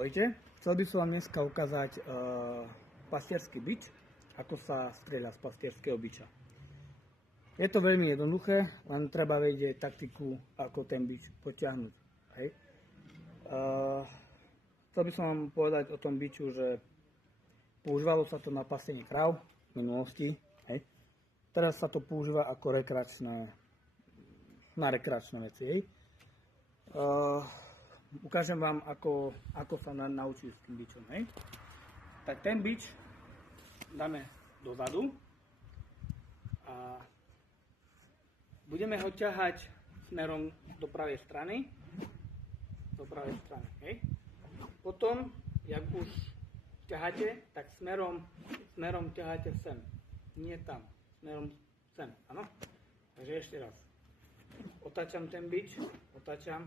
Ahojte, chcel by som vám dneska ukázať pastierský bič, ako sa strieľa z pastierského biča. Je to veľmi jednoduché, len treba vedieť taktiku, ako ten bič potiahnuť. Hej. Chcel by som vám povedať o tom biču, že používalo sa to na pasenie kráv v minulosti. Hej. Teraz sa to používa ako na rekreačné veci. Hej. Ukážem vám, ako sa naučiť s tým bičom. Hej. Tak ten bič dáme dozadu a budeme ho ťahať smerom do pravej strany. Hej. Potom, jak už ťaháte, tak smerom ťaháte sem. Nie tam, smerom sem. Áno? Takže ešte raz. Otáčam ten bič, otáčam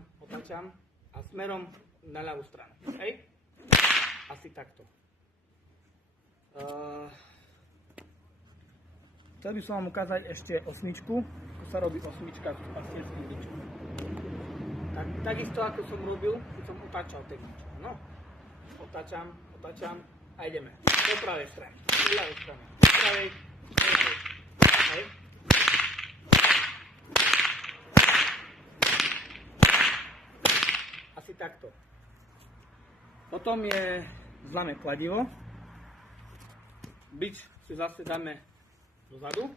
a smerom na ľavú stranu. Hej? Asi takto. Chcel by som vám ukázať ešte osmičku, ako sa robí osmička s pastierským bičom. Takisto ako som robil, keď som otáčal ten bič. No. Otáčam a ideme. Do pravej strany. Do ľavej strany. Do pravej. Hej? Asi takto. Potom zláme kladivo. Bič si zase dáme dozadu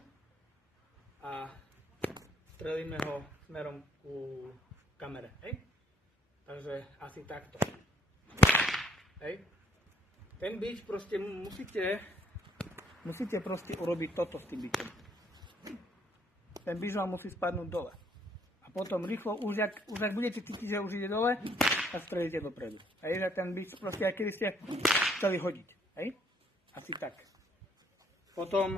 a strelíme ho smerom ku kamere. Hej? Takže asi takto. Hej? Ten bič proste musíte urobiť toto s tým bičom. Ten bič vám musí spadnúť dole. A potom rýchlo, už ak budete cítiť, že už ide dole, tak strelíte dopredu. Hej, že ten bič proste, aj keby ste chceli hodiť. Hej? Asi tak. Potom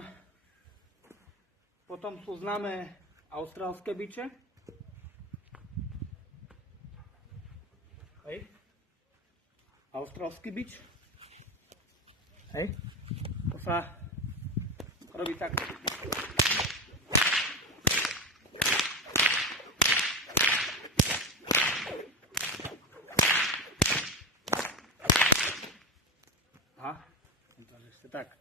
sú známe austrálske biče. Hej? Austrálsky bič. Hej? To sa robí takto. Aha, to ešte tak.